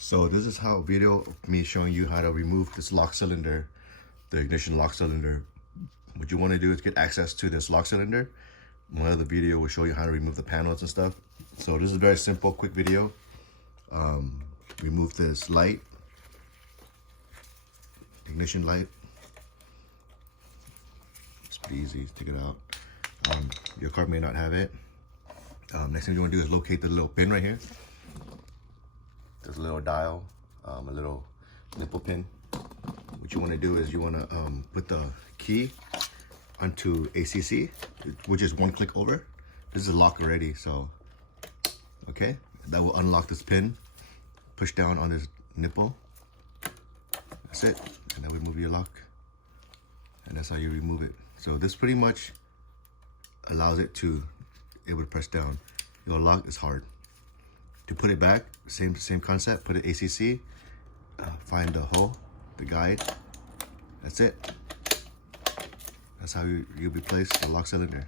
So this is how a video of me showing you how to remove this lock cylinder, the ignition lock cylinder. What you want to do is get access to this lock cylinder. My other video will show you how to remove the panels and stuff. So this is a very simple, quick video. Remove this light, ignition light. It's pretty easy, take it out. Your car may not have it. Next thing you want to do is locate the little pin right here. There's a little dial, a little nipple pin. What you want to do is you want to put the key onto ACC, which is one click over. This is locked already, so okay. That will unlock this pin. Push down on this nipple. That's it, and then remove your lock. And that's how you remove it. So this pretty much allows it to able to press down. Your lock is hard. To put it back, same concept. Put it ACC. Find the hole, the guide. That's it. That's how you replace the lock cylinder.